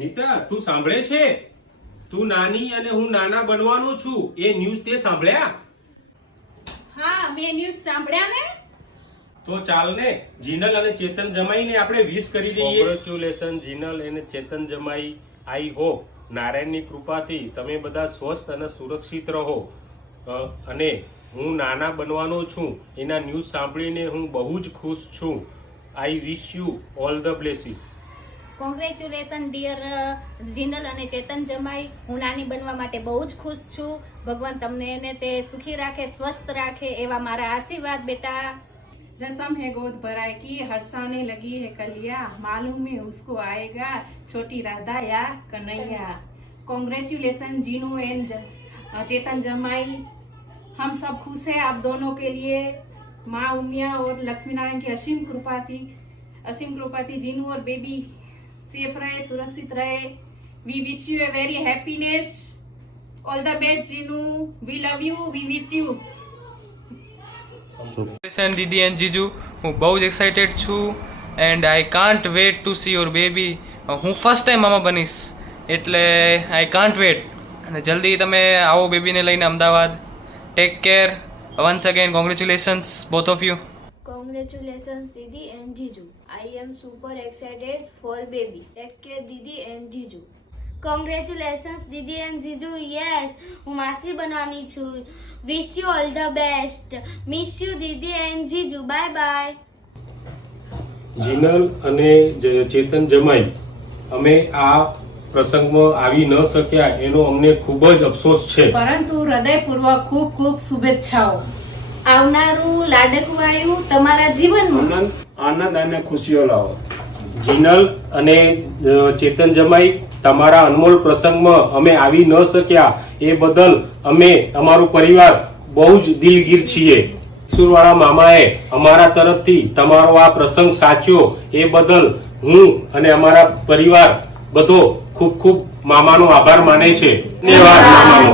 નીતા, તું સાંભળે છે? તું નાની અને હું નાના બનવાનો છું એ ન્યૂઝ તે સાંભળ્યા? હા, મેં ન્યૂઝ સાંભળ્યા ને. તો ચાલ ને જીનલ અને ચેતન જમાઈને આપણે વિશ કરી દઈએ. કોંગ્રેચ્યુલેશન જીનલ અને ચેતન જમાઈ. આઈ હોપ નારાયણની કૃપાથી તમે બધા સ્વસ્થ અને સુરક્ષિત રહો. અને હું નાના બનવાનો છું એના ન્યૂઝ સાંભળીને હું બહુ જ ખુશ છું. I wish you all the blesses. Congratulation dear Jinal અને ચેતન જમાઈ. હું નાની બનવા માટે બહુ જ ખુશ છું. ભગવાન તમને એને તે સુખી રાખે, સ્વસ્થ રાખે એવા મારા આશીર્વાદ બેટા. रसम है गोद भराई की, हर्षाने लगी है कलिया, मालूम है उसको आएगा छोटी राधा या कन्हैया. कॉन्ग्रेचुलेसन जीनू एंड चेतन जमाई. हम सब खुश हैं आप दोनों के लिए. माँ उमिया और लक्ष्मी नारायण की असीम कृपाथी जीनू और बेबी सेफ रहे, सुरक्षित रहे. We wish you a very happiness. All the best Jeenu. We love you. We wish you. દીદી એન્ડ જીજુ, હું બહુ જ એક્સાઇટેડ છું and I can't wait to see your baby. હું ફર્સ્ટ ટાઈમ મામા બનીશ એટલે આઈ કાન્ટ વેટ. અને જલ્દી તમે આવો બેબીને લઈને Ahmedabad. Take care. Once again congratulations both of you. Congratulations Didi and Jiju. I am super excited for baby. Take care Didi and Jiju. Congratulations Didi and Jiju. Yes, હું માસી બનવાની છું. Wish you all the best. Miss you Didi and Jiju. Bye bye. Jinal અને ચેતન જમાઈ, અમે આ પ્રસંગમાં આવી ન શક્યા એનો અમને ખૂબ જ અફસોસ છે. પરંતુ હૃદયપૂર્વક ખૂબ ખૂબ શુભેચ્છાઓ. આવનારું લાડકું આવ્યું તમારા જીવનમાં. આનંદ અને ખુશીઓ લાવો. જીનલ અને ચેતન જમાઈ, તમારા અનમોલ પ્રસંગમાં અમે આવી ન શક્યા એ બદલ અમે અમારું પરિવાર બહુ જ દિલગીર છીએ. સુરવાળા મામાએ અમારા તરફથી તમારો આ પ્રસંગ સાચ્યો એ બદલ હું અને અમારા પરિવાર બધો ખૂબ ખૂબ મામાનો આભાર માને છે. ધન્યવાદ મામાનો.